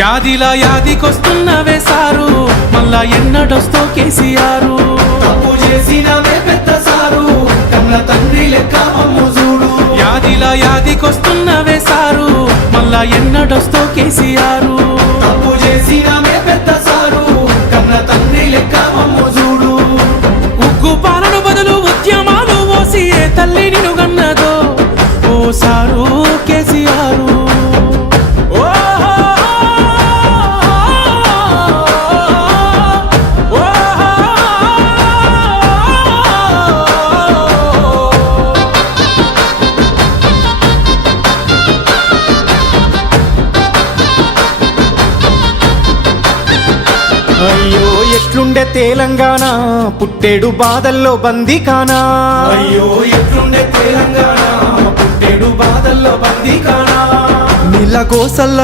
యాదిలా యాదికొస్తున్నవే sir, మళ్ళా ఎన్నడొస్తో కేసీఆర్. తప్పు చేసినవే పెద్ద సారు, కన్న తండ్రి లెక్క మమ్ము చూడు. యాదిలా యాదికొస్తున్నవే సారు, మళ్ళా ఎన్నడొస్తో కేసీఆర్. తప్పు చేసినవే పెద్ద సారు, కన్న తండ్రి లెక్క మమ్ము చూడు. ఉగ్గు పాలన బదులు ఉద్యమాలు ఓసి ఏ తల్లి నిన్ను గన్నదో ఓ సారు కేసీఆర్. అయ్యో ఎట్లుండే తెలంగాణ, పుట్టేడు బాధల్లో బందీకానా. అయ్యో ఎట్లుండే తెలంగాణ, పుట్టేడు బాధల్లో బందీకానా. నీళ్ళ కోసల్ల